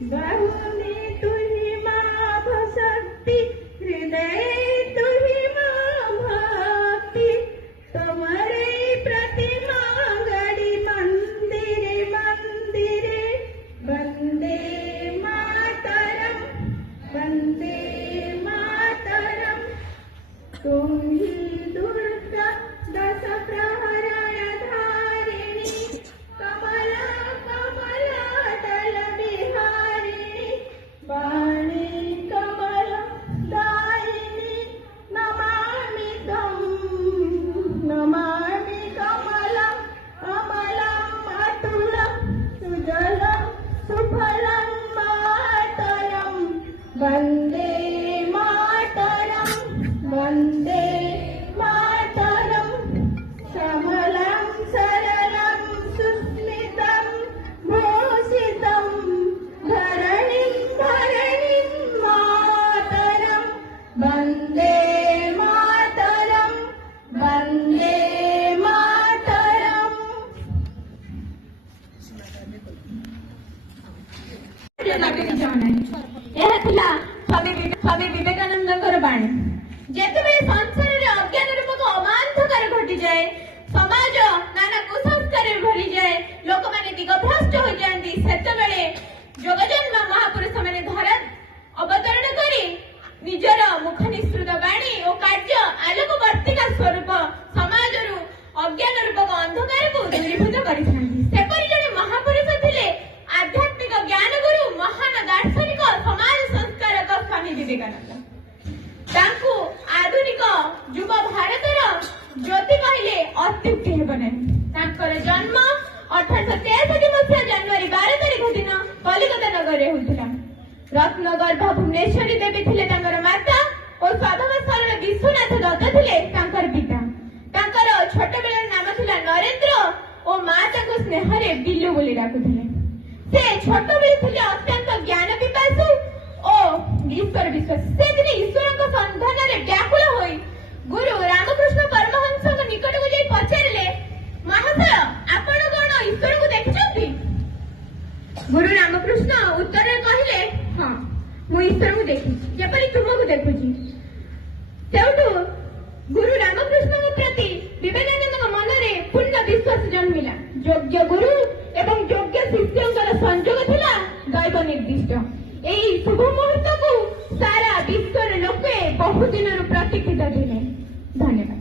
बहुनी तुही माँ भक्ति, हृदय तुही माँ भक्ति, तुम्हारे प्रतिमा गड़ी मंदिरे मंदिरे, वंदे मातरम, वंदे मातरम। तुम ही दुर्गा दस प्रहरण धारिणी, कमला कमला दल बिहारिणी, वाणी कमल दायिनी, नमामि तम, नमामि कमलम अमलम अतुलम सुजलम सुफलम मातरम, वंदे मातरम, वंदे मातरम। श्यामलं सरलं सुस्मितं भूषितं, धरणिं धरणिं मातरं, वन्दे मातरं, वन्दे मातरम्। ଏହା ଥିଲା ସ୍ୱାମୀ ବିବେକାନନ୍ଦଙ୍କର ବାଣୀ। ଯେତେବେଳେ ସଂସାରରେ ଅଜ୍ଞାନ ରୂପକ ଅବାନ୍ଧକାର ଘଟିଯାଏ, ସମାଜ ନାନା କୁସଂସ୍କାରରେ ଭରିଯାଏ, ଲୋକମାନେ ଦିଗଭ୍ରଷ୍ଟ ହୋଇଯାଆନ୍ତି, ସେତେବେଳେ ଯୋଗଜନ୍ମ ମହାପୁରୁଷ ମାନେ ଧରା ଅବତରଣ କରି ନିଜର ମୁଖ ନିଃସୃତ ବାଣୀ ଓ କାର୍ଯ୍ୟ ଆଲୋକ ବର୍ତ୍ତିକା ସ୍ୱରୂପ ସମାଜରୁ ଅଜ୍ଞାନ ରୂପକ ଅନ୍ଧକାରକୁ ଦୂରୀଭୂତ କରିଥାନ୍ତି। ସେପରି ଜଣେ ମହାପୁରୁଷ ଥିଲେ ଆଧ୍ୟାତ୍ମିକ ଜ୍ଞାନ ଗୁରୁ, ମହାନ ଦାର୍ଶନିକ, ସମାଜ ସଂସ୍କାରକ ସ୍ୱାମୀ ବିବେକାନନ୍ଦ। ତାଙ୍କୁ ଆଧୁନିକ ଯୁବ ଭାରତର ଜ୍ୟୋତି କହିଲେ ଅତ୍ୟୁକ୍ତି ହେବ ନାହିଁ। ତାଙ୍କର ଜନ୍ମ 1863 ମସିହା ଜାନୁଆରୀ 12 ତାରିଖ ଦିନ କଲିକତା ନଗରରେ ହୋଇଥିଲା। ରତ୍ନଗର୍ଭ ଭୁବନେଶ୍ୱରୀ ଦେବୀ ଥିଲେ ତାଙ୍କର ମାତା ଓ ସାଧବ ସରଳ ବିଶ୍ୱନାଥ ଦତ୍ତ ଥିଲେ ତାଙ୍କର ପିତା। ତାଙ୍କର ଛୋଟବେଳର ନାମ ଥିଲା ନରେନ୍ଦ୍ର ଓ ମା ତାଙ୍କୁ ସ୍ନେହରେ ବିଲୁ ବୋଲି ଡାକୁଥିଲେ। ସେ ଛୋଟବେଳେ ଥିଲେ ଅତ୍ୟନ୍ତ ଜ୍ଞାନ ପିପାସୁ ଓ ଈଶ୍ୱର ବିଶ୍ୱାସୀ। ସେ ଦିନେ ଈଶ୍ୱରଙ୍କ ସନ୍ଧାନରେ ବ୍ୟାକୁଳ ହୋଇ ଗୁରୁ ରାମକୃଷ୍ଣ ପରମହଂସଙ୍କ ନିକଟକୁ ଯାଇ ପଚାରିଲେ, ମହାଶୟ, ଆପଣ କଣ ଈଶ୍ୱରଙ୍କୁ ଦେଖିଛନ୍ତି? ଗୁରୁ ରାମକୃଷ୍ଣ ଉତ୍ତରରେ କହିଲେ, ହଁ, ମୁଁ ଈଶ୍ୱରଙ୍କୁ ଦେଖିଛି, ଯେପରି ତୁମକୁ ଦେଖୁଛି। ସେଉଠୁ ଗୁରୁ ରାମକୃଷ୍ଣଙ୍କ ପ୍ରତି ବିବେକାନନ୍ଦଙ୍କ ମନରେ ପୂର୍ଣ୍ଣ ବିଶ୍ୱାସ ଜନ୍ମିଲା। ଯୋଗ୍ୟ ଗୁରୁ ଏବଂ ଯୋଗ୍ୟ ଶିଷ୍ୟଙ୍କର ସଂଯୋଗ ଥିଲା ଦୈବ ନିର୍ଦ୍ଦିଷ୍ଟ। ଏହି ଶୁଭ ମୁହୂର୍ତ୍ତକୁ ସାରା ବିଶ୍ୱର ଲୋକେ ବହୁଦିନରୁ ପ୍ରତୀକ୍ଷିତ ଥିଲେ। ଧନ୍ୟବାଦ।